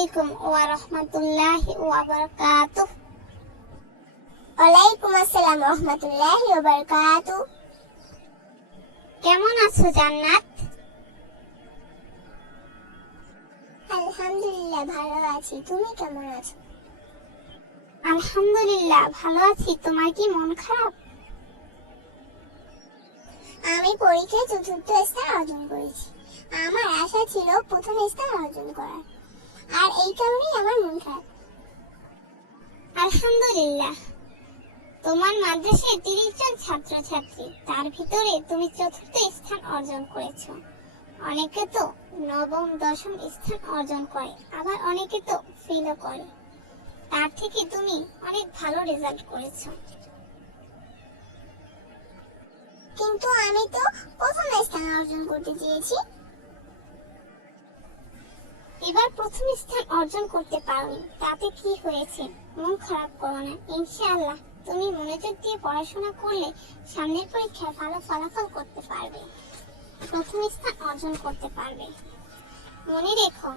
আলাইকুম ওয়া রাহমাতুল্লাহি ওয়া বারাকাতুহু। ওয়ালাইকুম আসসালাম রাহমাতুল্লাহি ওয়া বারাকাতুহু। কেমন আছো জান্নাত? আলহামদুলিল্লাহ ভালো আছি, তুমি কেমন আছো? আলহামদুলিল্লাহ ভালো আছি। তোমার কি মন খারাপ? আমি পরীক্ষায় চতুর্থ স্থান অর্জন করেছি। আমার আশা ছিল প্রথম স্থান অর্জন করার, আর এই কারণেই আমার মন খারাপ। আলহামদুলিল্লাহ, তোমার মাদ্রাসায় 30 জন ছাত্রছাত্রী, তার ভিতরে তুমি চতুর্থ স্থান অর্জন করেছো। অনেকে তো নবম দশম স্থান অর্জন করে, আবার অনেকে তো ফেলও করে। তার থেকে তুমি অনেক ভালো রেজাল্ট করেছো। কিন্তু আমি তো প্রথম স্থান অর্জন করতে চেয়েছি। এবার প্রথম স্থান অর্জন করতে পারোনি, তাতে কি হয়েছে? মন খারাপ করো না। ইনশাআল্লাহ তুমি মনোযোগ দিয়ে পড়াশোনা করলে সামনের পরীক্ষায় ভালো ফলাফল করতে পারবে, প্রথম স্থান অর্জন করতে পারবে। মনে রেখো,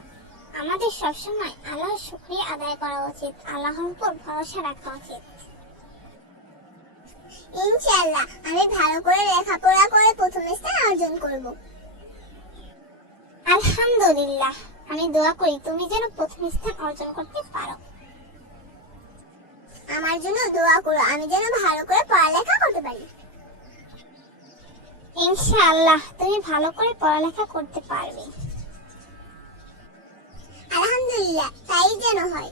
আমাদের সবসময় আল্লাহর শুকরিয়া আদায় করা উচিত, আল্লাহর উপর ভরসা রাখা উচিত। ইনশাআল্লাহ আমি ভালো করে লেখাপড়া করে প্রথম স্থান অর্জন করব। আলহামদুলিল্লাহ, আমি দোয়া করি তুমি যেন প্রথম স্থান অর্জন করতে পারো। আমার জন্য দোয়া করো, আমি যেন ভালো করে পড়ালেখা করতে পারি। ইনশাআল্লাহ তুমি ভালো করে পড়ালেখা করতে পারবে। আলহামদুলিল্লাহ, তাই যেন হয়।